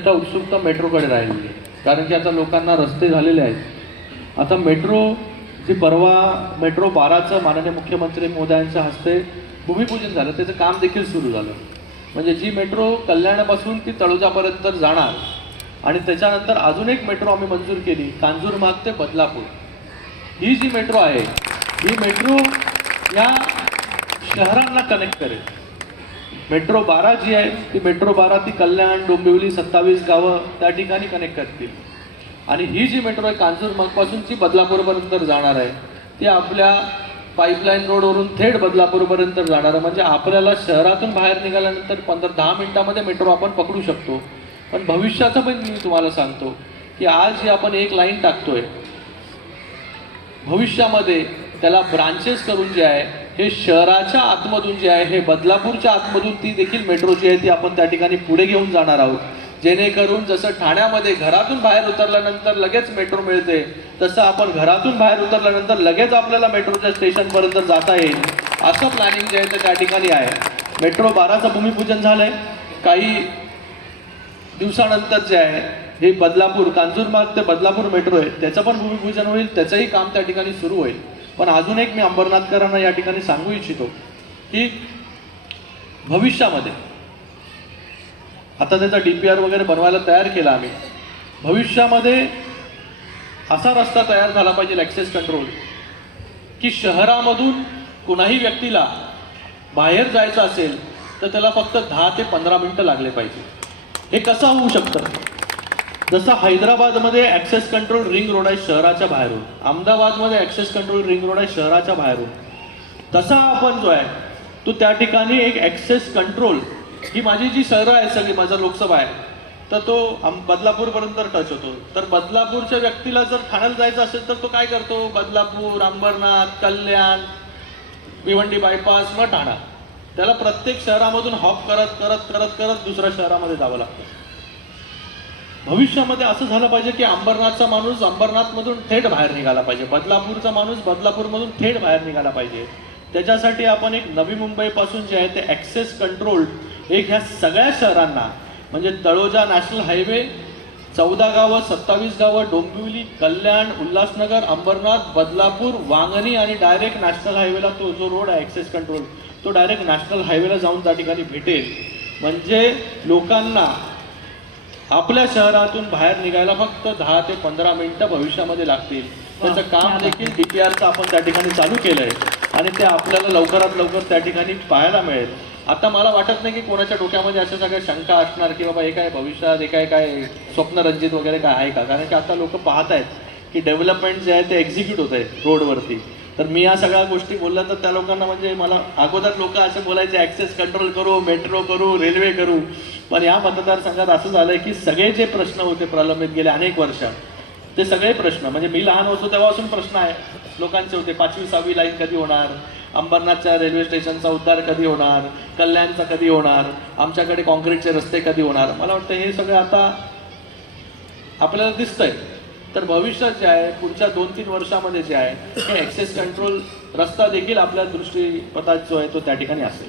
आता उत्सुकता मेट्रोकडे राहिली कारण की आता लोकांना रस्ते झालेले आहेत. आता मेट्रो जी परवा मेट्रो बाराचं माननीय मुख्यमंत्री मोदयांच्या हस्ते भूमिपूजन झालं त्याचं काम देखील सुरू झालं. म्हणजे जी मेट्रो कल्याणापासून ती तळोजापर्यंत जाणार. आणि त्याच्यानंतर अजून एक मेट्रो आम्ही मंजूर केली कांजूरमार्ग ते बदलापूर. ही जी मेट्रो आहे ही मेट्रो या शहरांना कनेक्ट करेल. मेट्रो बारा जी आहे ती मेट्रो बारा ती कल्याण डोंबिवली सत्तावीस गावं त्या ठिकाणी कनेक्ट करतील. आणि ही जी मेट्रो आहे कांजूरमार्गपासून जी बदलापूरपर्यंत जाणार आहे. ती आपल्या पाईपलाईन रोडवरून थेट बदलापूरपर्यंत जाणार आहे. म्हणजे आपल्याला शहरातून बाहेर निघाल्यानंतर पंधरा दहा मिनिटामध्ये मेट्रो आपण पकडू शकतो. पण भविष्याचं पण मी तुम्हाला सांगतो की आज जी आपण एक लाईन टाकतोय. भविष्यामध्ये त्याला ब्रांचेस करून जे आहे हे शहराच्या आतमधून जे आहे हे बदलापूरच्या आतमधून ती देखील मेट्रो जी आहे ती आपण त्या ठिकाणी पुढे घेऊन जाणार आहोत. जेणेकरून जसं ठाण्यामध्ये घरातून बाहेर उतरल्यानंतर लगेच मेट्रो मिळते तसं आपण घरातून बाहेर उतरल्यानंतर लगेच आपल्याला मेट्रोच्या स्टेशनपर्यंत जाता येईल. असं प्लॅनिंग जे आहे ते त्या ठिकाणी आहे. मेट्रो बाराचं भूमिपूजन झालंय. काही दिवसानंतर जे आहे हे बदलापूर कांजूरमार्ग ते बदलापूर मेट्रो आहे त्याचं पण भूमिपूजन होईल त्याचंही काम त्या ठिकाणी सुरू होईल. पण अजून एक मी अंबरनाथकरांना या ठिकाणी सांगू इच्छितो की भविष्यामध्ये आता त्याचा डी पी आर वगैरे बनवायला तयार केला आम्ही भविष्यामध्ये असा रस्ता तयार झाला पाहिजे ॲक्सेस कंट्रोल की शहरामधून कुणाही व्यक्तीला बाहेर जायचं असेल तर त्याला फक्त दहा ते पंधरा मिनटं लागले पाहिजे. हे कसं होऊ शकतं? जसं हैदराबादमध्ये ॲक्सेस कंट्रोल रिंग रोड आहे शहराच्या बाहेरून अहमदाबादमध्ये ॲक्सेस कंट्रोल रिंग रोड आहे शहराच्या बाहेरून. तसा आपण जो आहे तो त्या ठिकाणी एक ॲक्सेस कंट्रोल ही माझी जी शहरं आहे सगळी माझा लोकसभा आहे तर तो आम बदलापूरपर्यंत टच होतो. तर बदलापूरच्या व्यक्तीला जर ठाण्याला जायचं असेल तर तो काय करतो? बदलापूर अंबरनाथ कल्याण भिवंडी बायपास मग ठाणा. त्याला प्रत्येक शहरामधून हॉप करत करत करत करत दुसऱ्या शहरामध्ये जावं लागतं. भविष्यामध्ये असं झालं पाहिजे की अंबरनाथचा माणूस अंबरनाथमधून थेट बाहेर निघाला पाहिजे. बदलापूरचा माणूस बदलापूरमधून थेट बाहेर निघाला पाहिजे. त्याच्यासाठी आपण एक नवी मुंबईपासून जे आहे ते ॲक्सेस कंट्रोल एक ह्या सगळ्या शहरांना म्हणजे तळोजा नॅशनल हायवे चौदा गावं सत्तावीस गावं डोंबिवली कल्याण उल्हासनगर अंबरनाथ बदलापूर वांगणी आणि डायरेक्ट नॅशनल हायवेला तो जो रोड आहे ॲक्सेस कंट्रोल तो डायरेक्ट नॅशनल हायवेला जाऊन त्या ठिकाणी भेटेल. म्हणजे लोकांना आपल्या शहरातून बाहेर निघायला फक्त दहा ते पंधरा मिनिटं भविष्यामध्ये लागतील. त्याचं काम देखील डी पी आरचं आपण त्या ठिकाणी चालू केलं आहे आणि ते आपल्याला लवकरात लवकर त्या ठिकाणी पाहायला मिळेल. आता मला वाटत नाही की कोणाच्या डोक्यामध्ये अशा सगळ्या शंका असणार की बाबा हे काय भविष्यात हे काय काय स्वप्नरंजित वगैरे काय आहे का? कारण की आता लोक पाहत आहेत की डेव्हलपमेंट जे आहे ते एक्झिक्यूट होत आहे रोडवरती. तर मी या सगळ्या गोष्टी बोलल्या तर त्या लोकांना म्हणजे मला अगोदर लोक असे बोलायचे ॲक्सेस कंट्रोल करू मेट्रो करू रेल्वे करू. पण या मतदारसंघात असं झालंय की सगळे जे प्रश्न होते प्रलंबित गेले अनेक वर्ष ते सगळे प्रश्न म्हणजे मी लहान होतो तेव्हापासून प्रश्न आहे. लोकांचे होते पाचवी सहावी लाईन कधी होणार? अंबरनाथच्या रेल्वे स्टेशनचा उद्धार कधी होणार? कल्याणचा कधी होणार? आमच्याकडे कॉन्क्रीटचे रस्ते कधी होणार? मला वाटतं हे सगळं आता आपल्याला दिसतंय. तर भविष्यात जे आहे पुढच्या दोन तीन वर्षामध्ये जे आहे हे ॲक्सेस कंट्रोल रस्ता देखील आपल्या दृष्टीपथात जो आहे तो त्या ठिकाणी असेल.